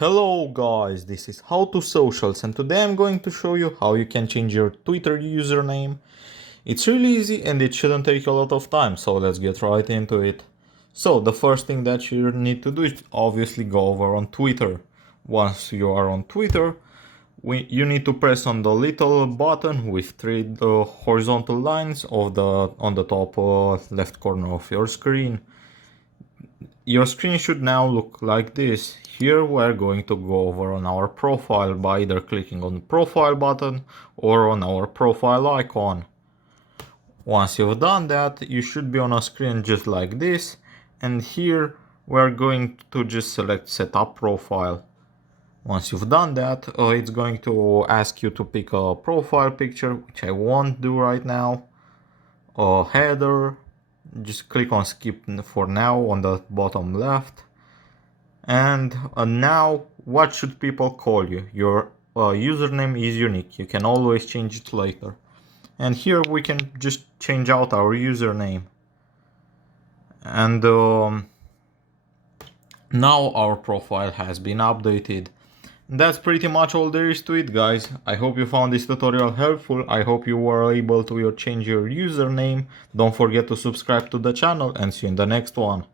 Hello guys, this is How to Socials and today I'm going to show you how you can change your Twitter username. It's really easy and it shouldn't take a lot of time, so let's get right into it. So the first thing that you need to do is obviously go over on Twitter. Once you are on Twitter, you need to press on the little button with three horizontal lines on the top left corner of your screen. Your screen should now look like this. Here we're going to go over on our profile by either clicking on the profile button or on our profile icon. Once you've done that, you should be on a screen just like this, and here we're going to just select setup profile. Once you've done that, it's going to ask you to pick a profile picture, which I won't do right now. A header, just click on skip for now on the bottom left. And now, what should people call you? Your username is unique. You can always change it later. And here we can just change out our username. And now our profile has been updated. That's pretty much all there is to it, guys. I hope you found this tutorial helpful. I hope you were able to change your username. Don't forget to subscribe to the channel and see you in the next one.